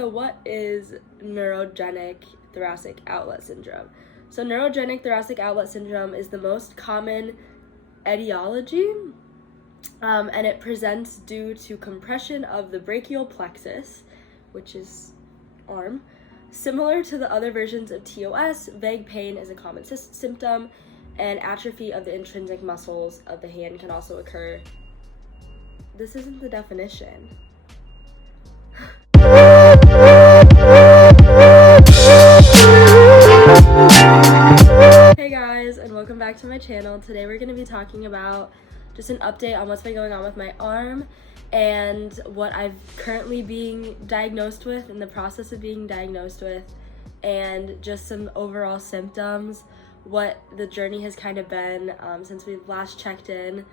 So what is neurogenic thoracic outlet syndrome? So neurogenic thoracic outlet syndrome is the most common etiology, and it presents due to compression of the brachial plexus, which is arm. Similar to the other versions of TOS, vague pain is a common symptom, and atrophy of the intrinsic muscles of the hand can also occur. This isn't the definition. Hey guys, and welcome back to my channel. Today we're going to be talking about just an update on what's been going on with my arm and what I've currently being diagnosed with, in the process of being diagnosed with, and just some overall symptoms, what the journey has kind of been since we've last checked in,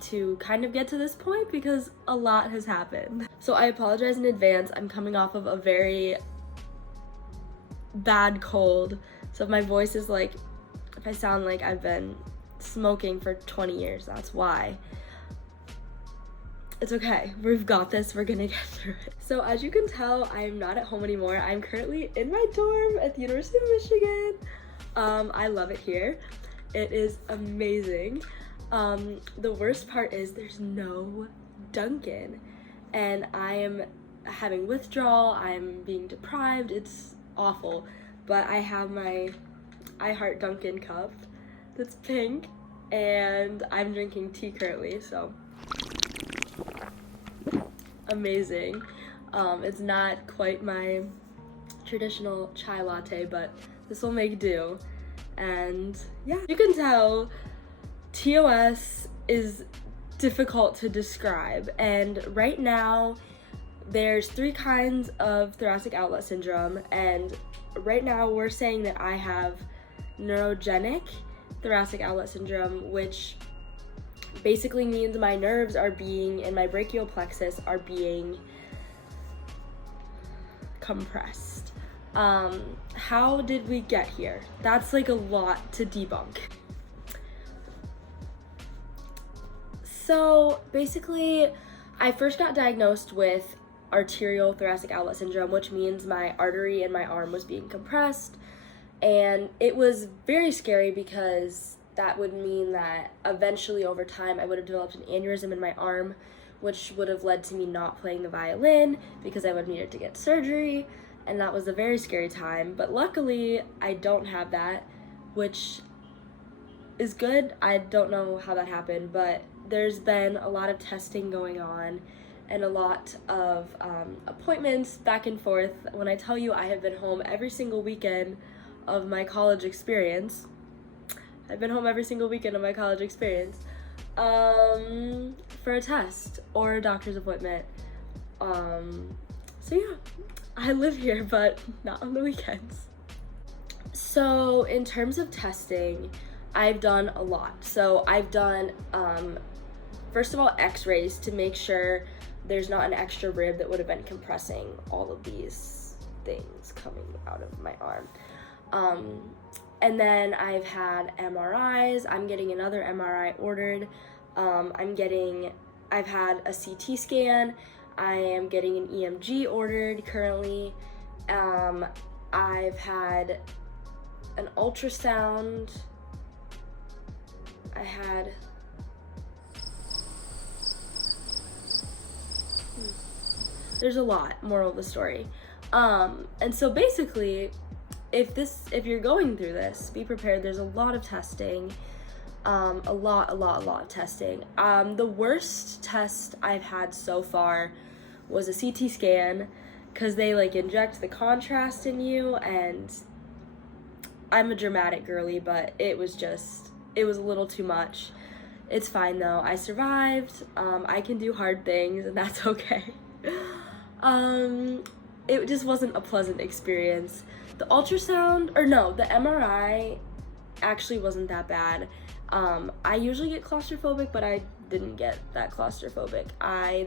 to kind of get to this point, because a lot has happened. So I apologize in advance. I'm coming off of a very bad cold, so if my voice is like, if I sound like I've been smoking for 20 years, that's why. It's okay, we've got this, we're gonna get through it. So as you can tell, I'm not at home anymore. I'm currently in my dorm at the University of Michigan. I love it here. It is amazing. The worst part is there's no Dunkin', and I am having withdrawal, I'm being deprived, it's awful. But I have my I Heart Dunkin' cup that's pink, and I'm drinking tea currently, so amazing. It's not quite my traditional chai latte, but this will make do. And yeah, you can tell TOS is difficult to describe, and right now there's 3 kinds of thoracic outlet syndrome, and right now we're saying that I have neurogenic thoracic outlet syndrome, which basically means my nerves are being, and my brachial plexus are being compressed. How did we get here? That's like a lot to debunk. So basically, I first got diagnosed with arterial thoracic outlet syndrome, which means my artery in my arm was being compressed, and it was very scary because that would mean that eventually over time I would have developed an aneurysm in my arm, which would have led to me not playing the violin because I would have needed to get surgery, and that was a very scary time. But luckily I don't have that, which is good. I don't know how that happened, but there's been a lot of testing going on and a lot of appointments back and forth. When I tell you I have been home every single weekend of my college experience, I've been home every single weekend of my college experience for a test or a doctor's appointment. So yeah, I live here, but not on the weekends. So in terms of testing, I've done a lot. So I've done, first of all, x-rays to make sure there's not an extra rib that would have been compressing all of these things coming out of my arm. And then I've had MRIs. I'm getting another MRI ordered. I've had a CT scan. I am getting an EMG ordered currently. I've had an ultrasound. There's a lot, moral of the story. And so basically, if you're going through this, be prepared. There's a lot of testing, a lot of testing. The worst test I've had so far was a CT scan, because they like inject the contrast in you, and I'm a dramatic girly, but it was a little too much. It's fine though, I survived. I can do hard things, and that's okay. It just wasn't a pleasant experience. The MRI actually wasn't that bad. I usually get claustrophobic, but I didn't get that claustrophobic.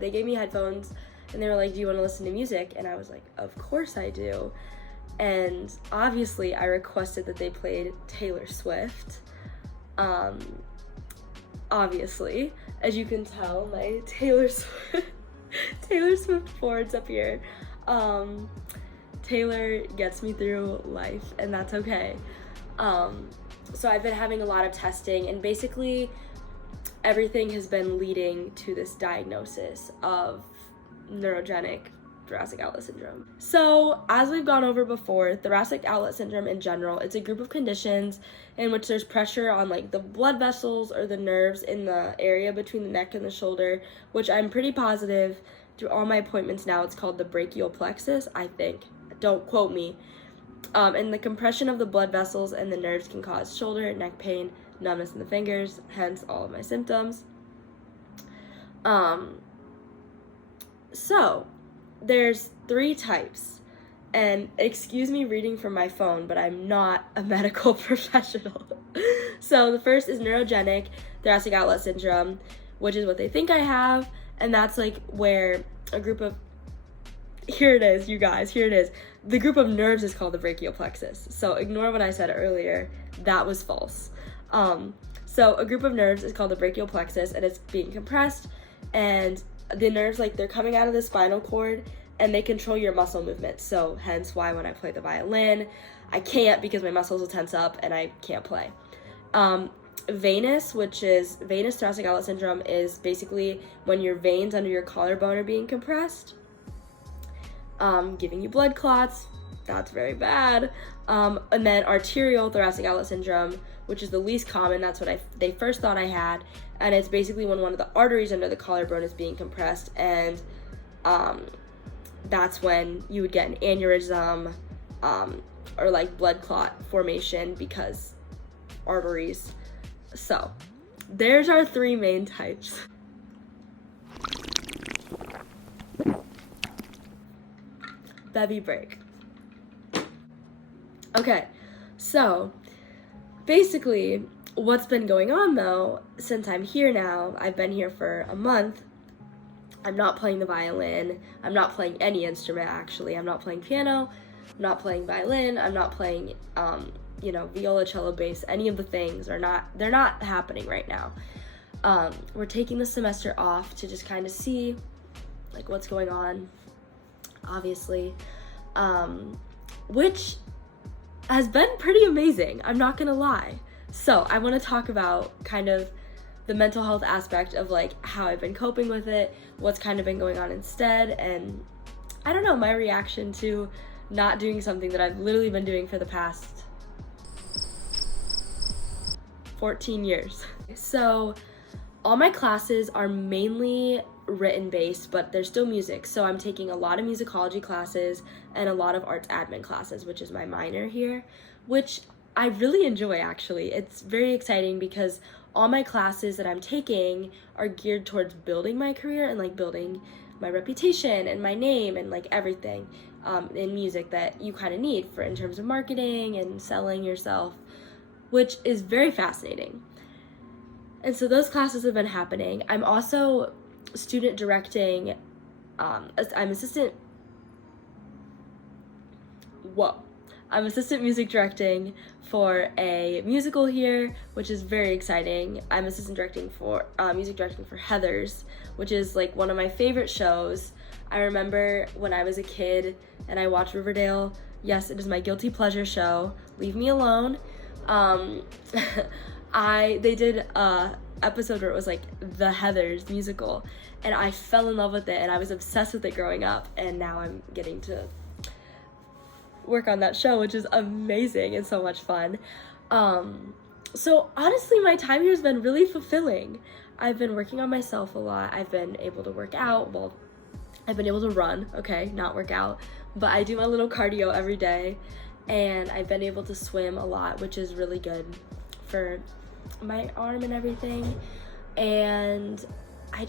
They gave me headphones, and they were like, do you want to listen to music? And I was like, of course I do. And obviously I requested that they played Taylor Swift. Obviously, as you can tell, my Taylor Swift board's up here. Taylor gets me through life, and that's okay. So I've been having a lot of testing, and basically everything has been leading to this diagnosis of neurogenic thoracic outlet syndrome. So, as we've gone over before, thoracic outlet syndrome in general, it's a group of conditions in which there's pressure on like the blood vessels or the nerves in the area between the neck and the shoulder, which I'm pretty positive through all my appointments now it's called the brachial plexus, I think. Don't quote me. And the compression of the blood vessels and the nerves can cause shoulder and neck pain, numbness in the fingers, hence all of my symptoms. So, there's 3 types, and excuse me reading from my phone, but I'm not a medical professional. So the first is neurogenic thoracic outlet syndrome, which is what they think I have, and that's like where a group of, here it is, you guys, here it is. The group of nerves is called the brachial plexus. So ignore what I said earlier, that was false. So a group of nerves is called the brachial plexus, and it's being compressed, and the nerves, like, they're coming out of the spinal cord, and they control your muscle movements. So hence why when I play the violin, I can't because my muscles will tense up and I can't play. Venous, which is venous thoracic outlet syndrome, is basically when your veins under your collarbone are being compressed, giving you blood clots. That's very bad. And then arterial thoracic outlet syndrome, which is the least common. That's what they first thought I had, and it's basically when one of the arteries under the collarbone is being compressed, and that's when you would get an aneurysm or like blood clot formation because arteries. So there's our 3 main types. Bevy break. Okay, so basically what's been going on though, since I'm here now, I've been here for a month, I'm not playing the violin, I'm not playing any instrument actually, I'm not playing piano, I'm not playing violin, I'm not playing, viola, cello, bass, any of the things they're not happening right now. We're taking the semester off to just kind of see like what's going on, obviously, which has been pretty amazing, I'm not gonna lie. So I want to talk about kind of the mental health aspect of like how I've been coping with it, what's kind of been going on instead, and I don't know, my reaction to not doing something that I've literally been doing for the past 14 years. So all my classes are mainly written based, but they're still music. So I'm taking a lot of musicology classes and a lot of arts admin classes, which is my minor here, which I really enjoy actually. It's very exciting because all my classes that I'm taking are geared towards building my career and like building my reputation and my name and like everything in music that you kind of need for in terms of marketing and selling yourself, which is very fascinating. And so those classes have been happening. I'm also student directing, I'm assistant music directing for a musical here, which is very exciting. I'm assistant directing for music directing for Heathers, which is like one of my favorite shows. I remember when I was a kid and I watched Riverdale. Yes, it is my guilty pleasure show. Leave me alone. They did a episode where it was like the Heathers musical, and I fell in love with it and I was obsessed with it growing up, and now I'm getting to work on that show, which is amazing and so much fun. So honestly, my time here has been really fulfilling. I've been working on myself a lot. I've been able to work out. Well, I've been able to run, okay, not work out, but I do my little cardio every day, and I've been able to swim a lot, which is really good for my arm and everything. And I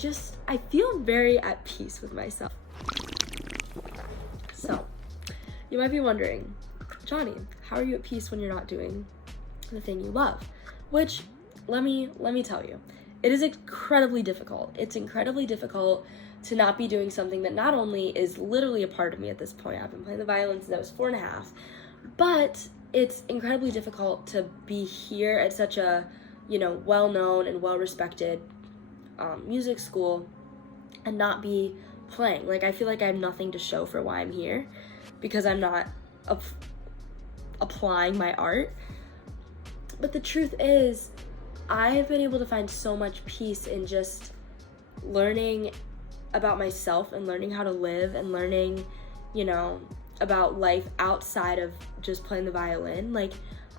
feel very at peace with myself. So you might be wondering, Johnny, how are you at peace when you're not doing the thing you love? Which, let me tell you, it is incredibly difficult. It's incredibly difficult to not be doing something that not only is literally a part of me at this point. I've been playing the violin since I was 4.5, but it's incredibly difficult to be here at such a, well-known and well-respected music school and not be playing. Like, I feel like I have nothing to show for why I'm here because I'm not applying my art. But the truth is, I have been able to find so much peace in just learning about myself and learning how to live and learning, you know, about life outside of just playing the violin. Like,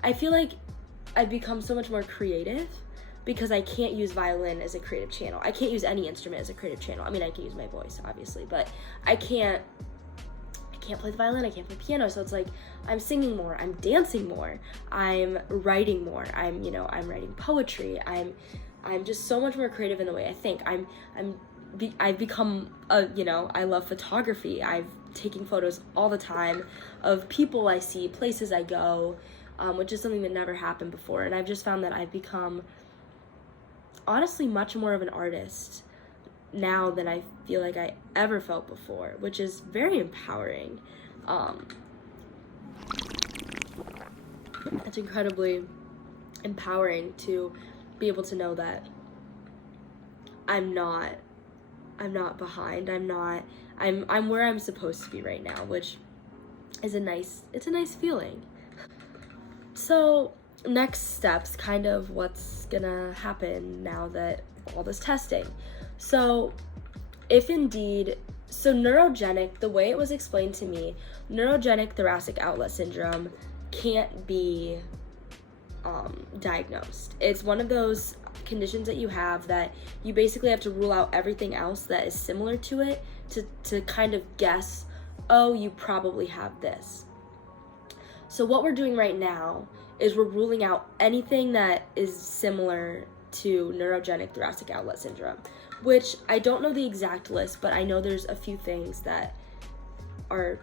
I feel like I've become so much more creative because I can't use violin as a creative channel. I can't use any instrument as a creative channel. I mean, I can use my voice, obviously, but I can't play the violin, I can't play piano. So it's like I'm singing more, I'm dancing more, I'm writing more, I'm writing poetry. I'm just so much more creative in the way I think. I've become I love photography. I've taking photos all the time of people I see, places I go, which is something that never happened before. And I've just found that I've become honestly much more of an artist now than I feel like I ever felt before, which is very empowering. It's incredibly empowering to be able to know that I'm not behind. I'm where I'm supposed to be right now, which is a nice feeling. So next steps, kind of what's gonna happen now that all this testing. So neurogenic, the way it was explained to me, neurogenic thoracic outlet syndrome can't be diagnosed. It's one of those conditions that you have that you basically have to rule out everything else that is similar to it to kind of guess, oh, you probably have this. So what we're doing right now is we're ruling out anything that is similar to neurogenic thoracic outlet syndrome, which I don't know the exact list, but I know there's a few things that are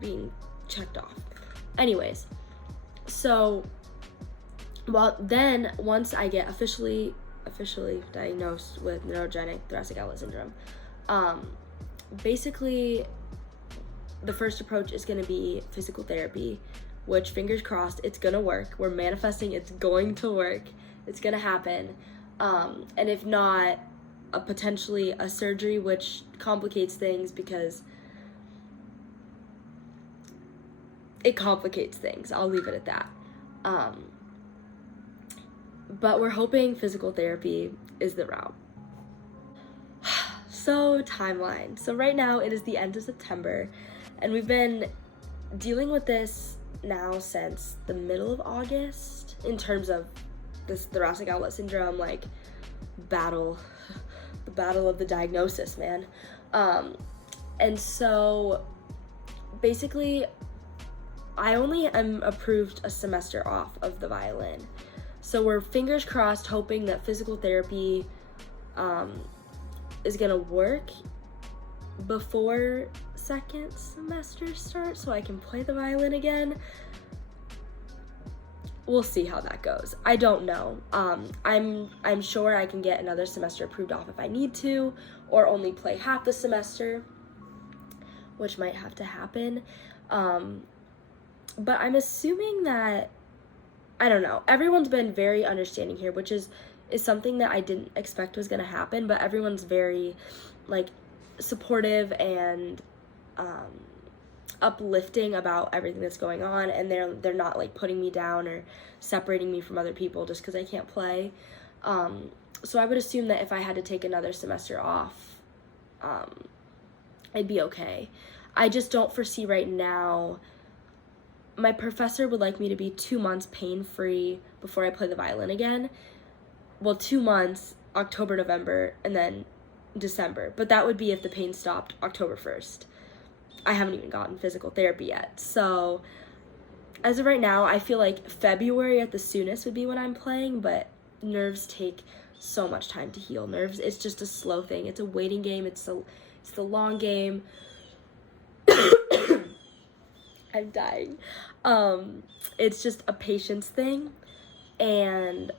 being checked off. Anyways, so once I get officially diagnosed with neurogenic thoracic outlet syndrome, basically the first approach is going to be physical therapy, which, fingers crossed, it's going to work. We're manifesting it's going to work. It's going to happen. And if not, potentially a surgery, which complicates things because it complicates things. I'll leave it at that. But we're hoping physical therapy is the route. So, timeline. So right now it is the end of September, and we've been dealing with this now since the middle of August in terms of this thoracic outlet syndrome, like, the battle of the diagnosis, man. And so basically I only am approved a semester off of the violin. So we're fingers crossed hoping that physical therapy is gonna work before second semester starts so I can play the violin again. We'll see how that goes. I don't know. I'm sure I can get another semester approved off if I need to, or only play half the semester, which might have to happen. But I'm assuming that, I don't know, everyone's been very understanding here, which is something that I didn't expect was gonna happen, but everyone's very, like, supportive and uplifting about everything that's going on, and they're not, like, putting me down or separating me from other people just because I can't play. So I would assume that if I had to take another semester off, I'd be okay. I just don't foresee right now. My professor would like me to be 2 months pain-free before I play the violin again. Well, 2 months, October, November, and then December. But that would be if the pain stopped October 1st. I haven't even gotten physical therapy yet. So as of right now, I feel like February at the soonest would be when I'm playing, but nerves take so much time to heal. Nerves, it's just a slow thing. It's a waiting game. It's the long game. I'm dying. It's just a patience thing, and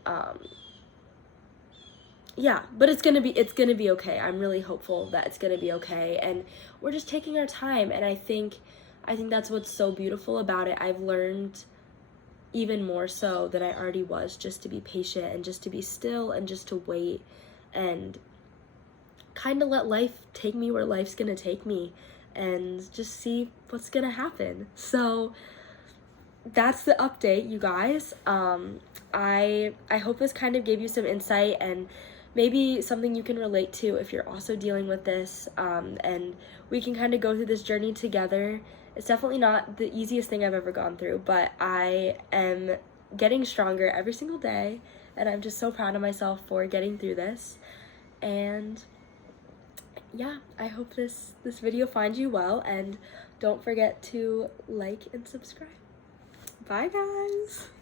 yeah, but it's gonna be okay. I'm really hopeful that it's gonna be okay, and we're just taking our time, and I think that's what's so beautiful about it. I've learned even more so than I already was, just to be patient and just to be still and just to wait. And kind of let life take me where life's gonna take me and just see what's gonna happen. So that's the update, you guys. I hope this kind of gave you some insight and maybe something you can relate to if you're also dealing with this, and we can kind of go through this journey together. It's definitely not the easiest thing I've ever gone through, but I am getting stronger every single day, and I'm just so proud of myself for getting through this. And yeah, I hope this video finds you well, and don't forget to like and subscribe. Bye, guys!